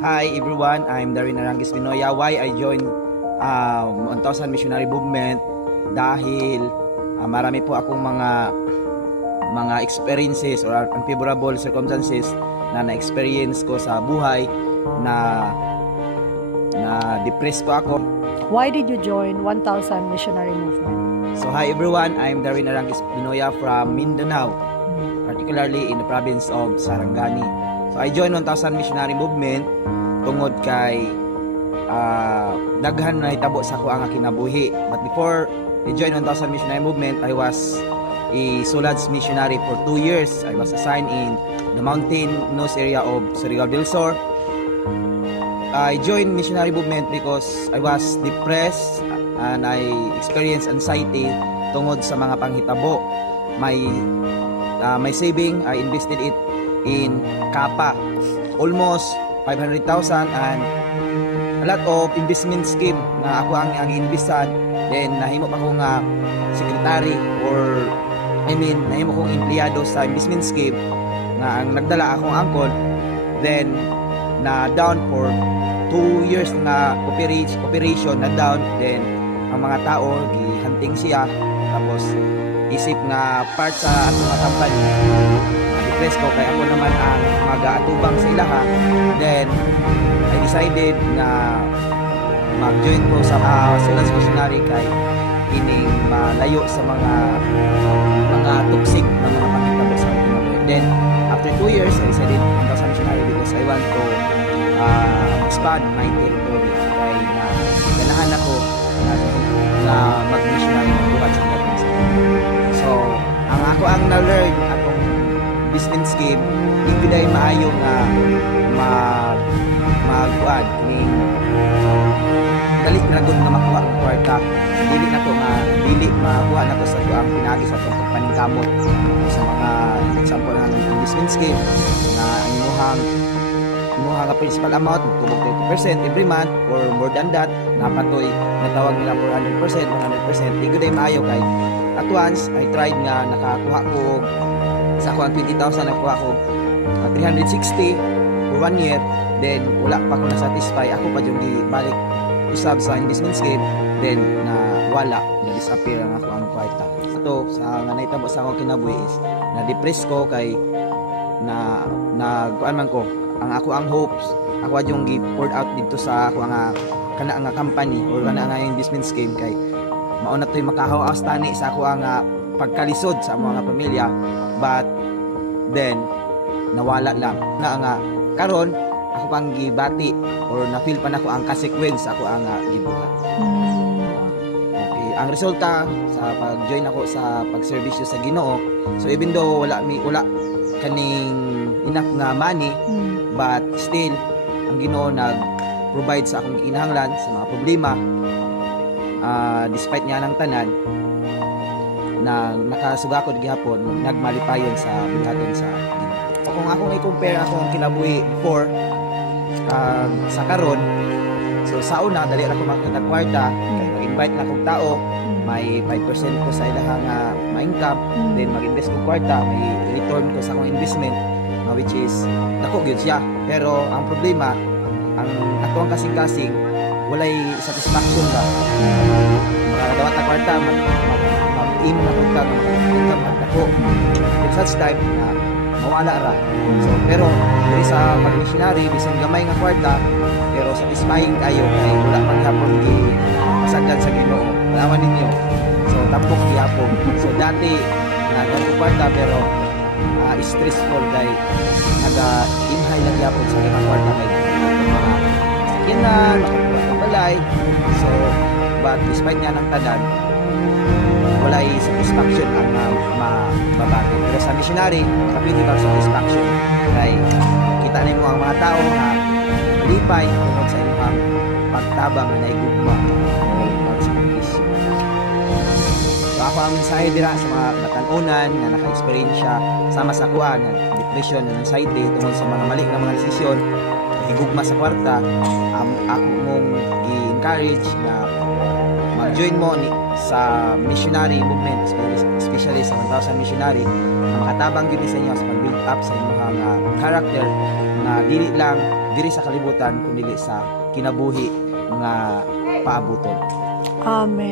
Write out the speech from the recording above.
Hi everyone, I'm Darwin Arangis Binoya. Why I joined 1000 Missionary Movement? Dahil marami po akong mga experiences or unfavorable circumstances na na-experience ko sa buhay na depressed po ako. Why did you join 1000 Missionary Movement? So hi everyone, I'm Darwin Arangis Binoya from Mindanao, particularly in the province of Sarangani. So I joined 1000 Missionary Movement tungod kay daghan na hitabo sa ako ang kinabuhi. But before I joined 1000 Missionary Movement, I was a Solads missionary for 2 years. I was assigned in the mountainous area of Surigao del Sur. I joined missionary movement because I was depressed and I experienced anxiety tungod sa mga panghitabo. My saving, I invested it in Kapa, almost 500,000, and a lot of investment scheme na ako ang investan. Then nahimo pa ko nga secretary, or nahimo kong empleyado sa investment scheme nga ang nagdala akong angkol. Then na down for 2 years na operation na down. Then ang mga tao gihunting siya, tapos isip nga part sa atong company na-depress ko kaya ako naman ang mag-aatubang sa ilaha. Then I decided na mag-join ko sa Solads Missionary kay ining malayo sa mga toxic na mga panghitabo sa ating. Then after 2 years I decided to sa missionary because I want to expand my territory. Kaya ganahan ako na mag-missionary magbuhat sa province. So ang ako ang na-learn atong business scheme, hindi dahil maayo nga magbuhat ning dalit na gud nga makuha ang kwarta. Dili na to nga makuha na to sa ang pinagi sa atong paningkamot sa mga example ng business scheme na ang imuhang nga principal amount tubog 30% every month or more than that, napatoy natawag nila 400%, 100%. Di gud ay maayo kay at once I tried nga nakakuha ko sa ako ang 20,000, nakakuha ko 360 for 1 year. Then wala pa ko na-satisfy, ako pa yung ibalik usab sa investment scheme. Then wala, na-disappear ang ako ang kwarta. Ito sa nga naitabo sa ako kinabuhi is na-depress ko kay kuan man ko ang ako ang hopes, ako yung poured out dito sa ako nga kana nga company or kana nga investment scheme kay mao na toy makahawas tani sa ako ang pagkalisod sa mga pamilya. But then nawala lang na nga karon ako pang gibati or na-feel pa na ko ang consequence ako ang gibuhat. Okay, ang resulta sa pag-join ako sa pagserbisyo sa Ginoo, so even though wala kaning enough nga money, but still ang Ginoo nag-provide sa akong kinahanglan sa mga problema. Despite niya ng tanan na nakasuga ko gihapon, nagmalipayon sa buhaton sa Ginoo. So, kung akong i-compare akong kinabuhi before sa karon, so sa una dali ra ko makita-kwarta kay mag-invite na kong tao, may 5% ko sa ilahang ma-income, then mag-invest ko kwarta, may return ko sa akong investment, which is dako gyud siya. Pero ang problema, ang atong kasing-kasing walay satisfaction ba. Makadawat na kwarta, mag-aim na kung ka income na dako. In such time na mawala ra. So pero diri sa pag-missionary, bisan gamay nga kwarta pero satisfying kayo kay wala man hapon gi pasagdan sa Ginoo. Alaman ninyo. So tampok gihapon. So dati nagano kwarta pero stressful dahil naga-inhale lang yapon sa mga kwarta kay mga sakinan, makakuha ng balay. So but despite nga ng tanan, walay satisfaction ang mababago. Pero sa missionary, kapili ba satisfaction kay kita na mo ang mga tao na malipay tungkol sa inyong pagtabang na naigugma o pagsakripisyo. So ako ang mensahe dira sa mga batanunan na naka-experience siya sama sa kuan na depression and anxiety tungkol sa mga mali nga mga desisyon, higugma sa kwarta. Ako mong i-encourage na mag-join mo sa missionary movement, especially sa 1000 missionary, na makatabang yun sa inyo sa pag-build up sa inyong character na dili lang diri sa kalibutan kundi sa kinabuhi nga paabuton. Amen.